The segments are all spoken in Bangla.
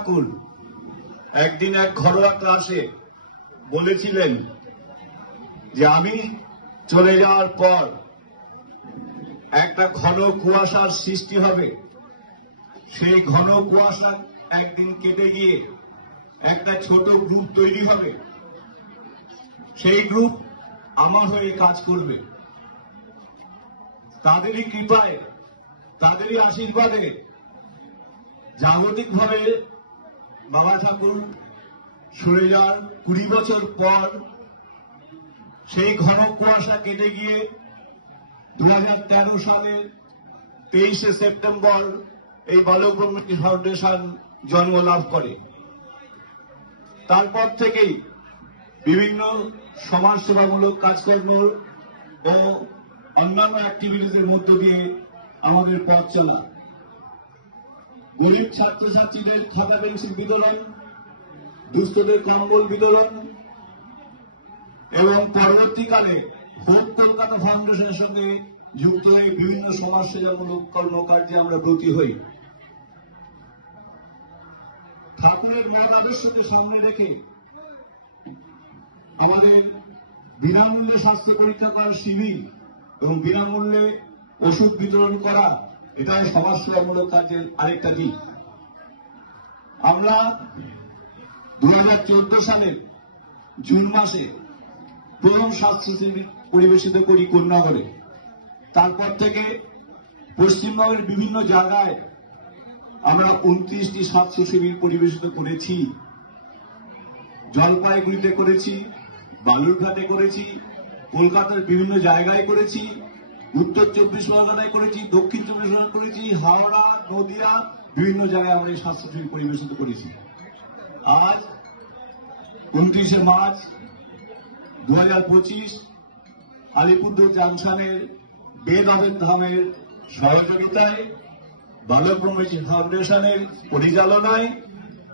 ঠাকুর একদিন এক ঘরোয়া ক্লাসে বলেছিলেন যে আমি চলে যাওয়ার পর একটা ঘন কুয়াশার সৃষ্টি হবে, সেই ঘন কুয়াশা একদিন কেটে গিয়ে একটা ছোট গ্রুপ তৈরি হবে, সেই গ্রুপ আমার হয়ে কাজ করবে। তাদেরই কৃপায়, তাদেরই আশীর্বাদে জাগতিকভাবে বাবা ঠাকুর সরে যাওয়ার 20 বছর পর সেই ঘন কুয়াশা কেটে গিয়ে 2013 সালের 23শে সেপ্টেম্বর এই বালক ব্রহ্মচারী ফাউন্ডেশন জন্ম লাভ করে। তারপর থেকেই বিভিন্ন সমাজসেবামূলক কাজকর্ম ও অন্যান্য অ্যাক্টিভিটিসের মধ্য দিয়ে আমাদের পথ চলা। গরিব ছাত্রছাত্রীদের খাতা পেন্সিল বিতরণ, দুস্থদের কম্বল বিতরণ এবং পরবর্তীকালে হোপ কলকাতা ফাউন্ডেশনের সঙ্গে যুক্ত হয়ে বিভিন্ন সমাজসেবামূলক কর্মকার্যে আমরা ব্রতী হই। ঠাকুরের মহান আদর্শকে সামনে রেখে আমাদের বিনামূল্যে স্বাস্থ্য পরীক্ষা করার শিবির এবং বিনামূল্যে ওষুধ বিতরণ করা, এটাই সমাজসেবামূলক কাজের আরেকটা দিক। আমরা 2014 সালের জুন মাসে প্রথম স্বাস্থ্য শিবির পরিবেশিত করি কন্যাগড়ে। তারপর থেকে পশ্চিমবঙ্গের বিভিন্ন জায়গায় আমরা 29টি স্বাস্থ্য শিবির পরিবেশিত করেছি। জলপাইগুড়িতে করেছি, বালুরঘাটে করেছি, কলকাতার বিভিন্ন জায়গায় করেছি, উত্তর 24 পরগনায় করেছি, দক্ষিণ 24 পরগনায় করেছি, হাওড়া, নদিয়া, বিভিন্ন জায়গায় আমরা এই স্বাস্থ্য শিবির পরিবেশিত করেছি। আজ 29শে মার্চ 2025 আলিপুরদুয়ার জাংশনের বেদ আবেদ ধামের সহযোগিতায় বালক ব্রহ্মচারী ফাউন্ডেশনের পরিচালনায়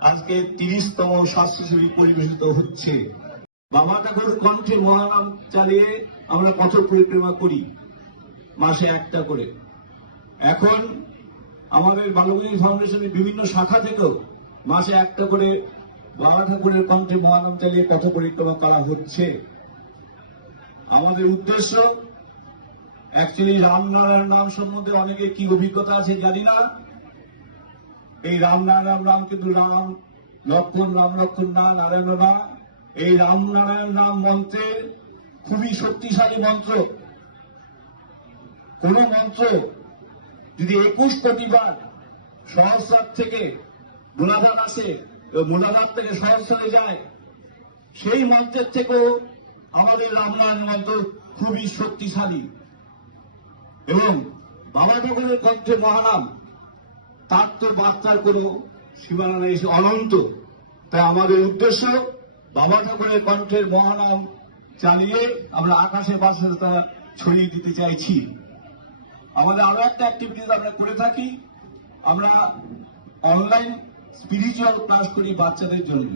আজকে 30তম স্বাস্থ্য শিবির পরিবেশিত হচ্ছে। বাবা ঠাকুর কণ্ঠে মহানাম চালিয়ে আমরা পথ পরিক্রমা করি মাসে একটা করে। এখন আমাদের বালক ব্রহ্মচারী ফাউন্ডেশনের বিভিন্ন শাখা থেকেও মাসে একটা করে বাবা ঠাকুরের কণ্ঠে মহানাম চালিয়ে পথ পরিক্রমা করা হচ্ছে। আমাদের উদ্দেশ্য অ্যাকচুয়ালি রামনারায়ণ নাম সম্বন্ধে অনেকে কি অভিজ্ঞতা আছে জানি না। এই রামনারায়ণ নাম কিন্তু রাম লক্ষণ, রাম লক্ষণ না, নারায়ণ না। এই রামনারায়ণ নাম মন্ত্রের খুবই শক্তিশালী মন্ত্র। কোন মন্ত্র যদি 21 কোটিবার সহস্রার থেকে মূলাধার আসে, মূলাধার থেকে সহস্রারে যায়, সেই মন্ত্রের থেকেও আমাদের রামনারায়ণ মন্ত্র খুবই শক্তিশালী। এবং বাবা ঠাকুরের কণ্ঠে মহানাম, তার তো বার্তার কোন সীমানা নেই, অনন্ত। তাই আমাদের উদ্দেশ্য বাবা ঠাকুরের কণ্ঠের মহানাম চালিয়ে আমরা আকাশে বাসতা ছড়িয়ে দিতে চাইছি। আমাদের আরো একটা অ্যাক্টিভিটিস আমরা করে থাকি, আমরা অনলাইন স্পিরিচুয়াল ক্লাস করি বাচ্চাদের জন্য।